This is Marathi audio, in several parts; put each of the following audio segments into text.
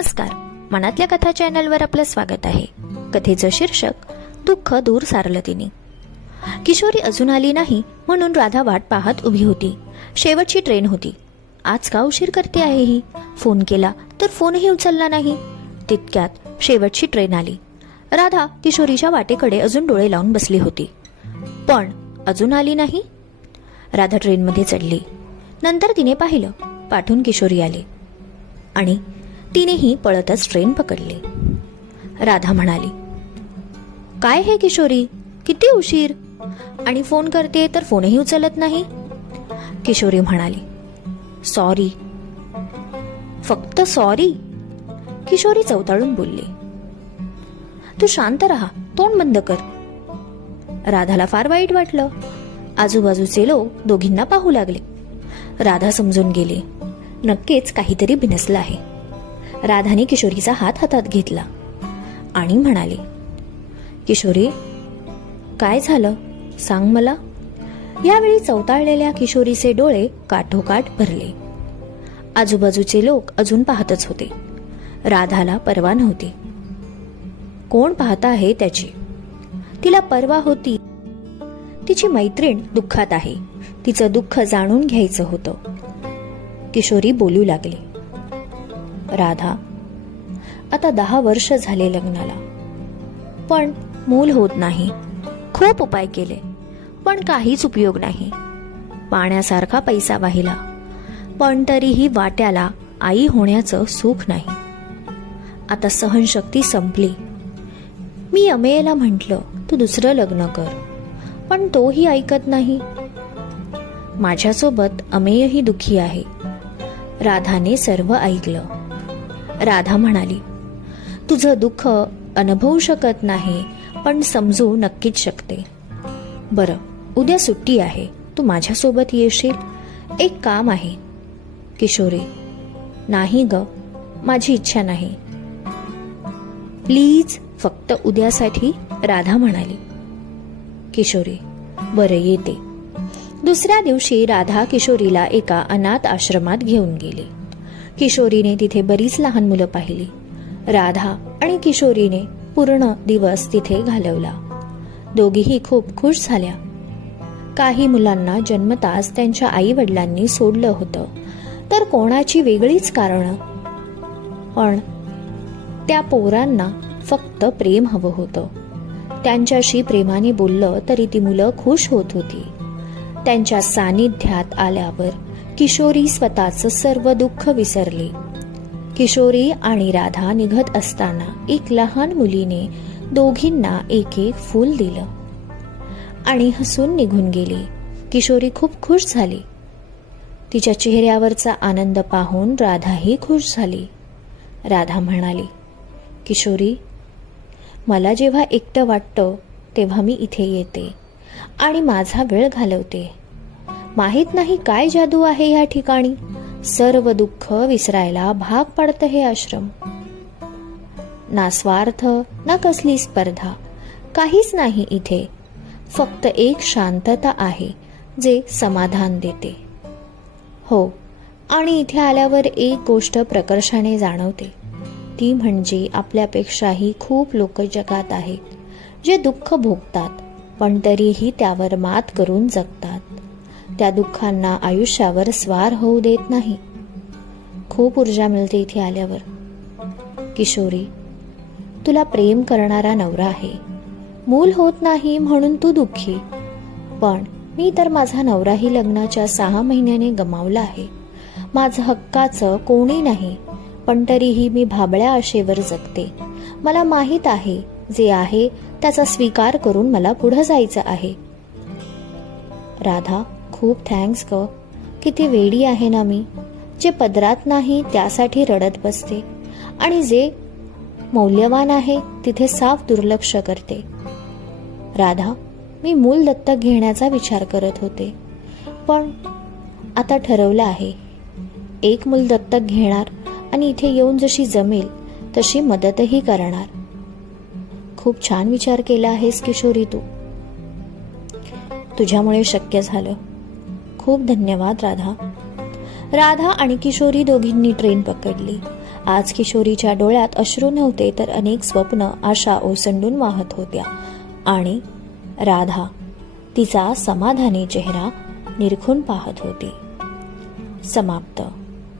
नमस्कार. मनातल्या कथा चॅनलवर आपलं स्वागत आहे. कथेचं शीर्षक दुःख दूर सारलं तिने. किशोरी अजून आली नाही म्हणून राधा वाट पाहत उभी होती. शेवटची ट्रेन होती. आज का उशीर करते आहे ही? फोन केला तर फोनही उचलला नाही. तितक्यात शेवटची ट्रेन आली. राधा किशोरीच्या वाटेकडे अजून डोळे लावून बसली होती. पण अजून आली नाही. राधा ट्रेनमध्ये चढली. नंतर तिने पाहिलं पाठून किशोरी आली आणि तिनेही पळतच ट्रेन पकडली. राधा म्हणाली, काय हे किशोरी, किती उशीर? आणि फोन करते तर फोनही उचलत नाही. किशोरी म्हणाली, सॉरी, फक्त सॉरी. किशोरी चवताळून बोलली, तू शांत राहा, तोंड बंद कर. राधाला फार वाईट वाटलं. आजूबाजूचे लोक दोघींना पाहू लागले. राधा समजून गेली, नक्कीच काहीतरी बिनसलं आहे. राधाने किशोरीचा हात हातात घेतला आणि म्हणाली, किशोरी, काय झालं सांग मला. यावेळी चवताळलेल्या किशोरीचे डोळे काठोकाठ भरले. आजूबाजूचे लोक अजून पाहतच होते. राधाला पर्वा नव्हती. कोण पाहत आहे त्याची. तिला पर्वा होती. तिची मैत्रीण दुःखात आहे. तिचं दुःख जाणून घ्यायचं होतं. किशोरी बोलू लागली, राधा, आता 10 वर्ष झाले लग्नाला, पण मूल होत नाही. खूप उपाय केले पण काहीच उपयोग नाही. पाण्यासारखा पैसा वाहिला पण तरीही वाट्याला आई होण्याचं सुख नाही. आता सहनशक्ती संपली. मी अमेयला म्हटलं तू दुसरं लग्न कर, पण तोही ऐकत नाही. माझ्यासोबत अमेयही दुखी आहे. राधाने सर्व ऐकलं. राधा म्हणाली, तुझं दुःख अनुभवू शकत नाही पण समजू नक्कीच शकते. बरं, उद्या सुट्टी आहे, तू माझ्यासोबत येशील? एक काम आहे. किशोरी, नाही ग, माझी इच्छा नाही. प्लीज, फक्त उद्यासाठी. राधा म्हणाली. किशोरी, बरं, येते. दुसऱ्या दिवशी राधा किशोरीला एका अनाथ आश्रमात घेऊन गेली. किशोरीने तिथे बरीच लहान मुलं पाहिली. राधा आणि किशोरीने पूर्ण दिवस तिथे घालवला. दोघीही खूप खुश झाल्या. काही मुलांना जन्मताच त्यांच्या आई वडिलांनी सोडलं होतं, तर कोणाची वेगळीच कारणं. पण त्या पोरांना फक्त प्रेम हवं होतं. त्यांच्याशी प्रेमाने बोललं तरी ती मुलं खुश होत होती. त्यांच्या सानिध्यात आल्यावर किशोरी स्वतःचं सर्व दुःख विसरली. किशोरी आणि राधा निघत असताना एक लहान मुलीने दोघींना एक एक फूल दिलं आणि हसून निघून गेली. किशोरी खूप खुश झाली. तिच्या चेहऱ्यावरचा आनंद पाहून राधाही खुश झाली. राधा म्हणाली, किशोरी, मला जेव्हा एकटं वाटतं तेव्हा मी इथे येते आणि माझा वेळ घालवते. माहित नाही काय जादू आहे या ठिकाणी. सर्व दुःख विसरायला भाग पाडतं हे आश्रम. ना स्वार्थ, ना कसली स्पर्धा, काहीच नाही इथे. फक्त एक शांतता आहे जे समाधान देते. हो, आणि इथे आल्यावर एक गोष्ट प्रकर्षाने जाणवते. ती म्हणजे आपल्यापेक्षाही खूप लोक जगात आहेत जे दुःख भोगतात पण तरीही त्यावर मात करून जगतात. त्या दुःखांना आयुष्यावर स्वार होऊ देत नाही. खूप ऊर्जा मिळते इथे आल्यावर. किशोरी, तुला प्रेम करणारा नवरा आहे. मूल होत नाही म्हणून तू दुःखी, पण मी तर माझा नवराही लग्नाच्या 6 महिन्याने गमावला आहे. माझं हक्काचं कोणी नाही, पण तरीही मी भाबड्या आशेवर जगते. मला माहित आहे जे आहे त्याचा स्वीकार करून मला पुढे जायचं आहे. राधा, खूप थँक्स ग. किती वेडी आहे ना मी, जे पदरात नाही त्यासाठी रडत बसते आणि जे मौल्यवान आहे तिथे साफ दुर्लक्ष करते. राधा, मी मूल दत्तक घेण्याचा विचार करत होते, पण आता ठरवलं आहे. एक मूल दत्तक घेणार आणि इथे येऊन जशी जमेल तशी मदतही करणार. खूप छान विचार केला आहेस किशोरी तू. तुझ्यामुळे शक्य झालं. खूप धन्यवाद राधा. राधा आणि किशोरी दोघींनी ट्रेन पकडली. आज किशोरीच्या डोळ्यात अश्रू नव्हते तर अनेक स्वप्न, आशा ओसंडून वाहत होत्या आणि राधा तिचा समाधानी चेहरा निरखून पाहत होती. समाप्त.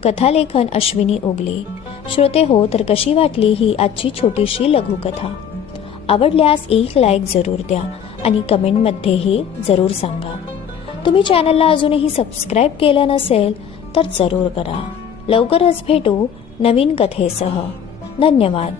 कथालेखन अश्विनी उगले. श्रोते हो, तर कशी वाटली ही आजची छोटीशी लघुकथा? आवडल्यास एक लाईक जरूर द्या आणि कमेंटमध्येही जरूर सांगा. तुम्ही चॅनलला अजूनही सबस्क्राईब केलं नसेल तर जरूर करा. लवकरच भेटू नवीन कथेसह. धन्यवाद.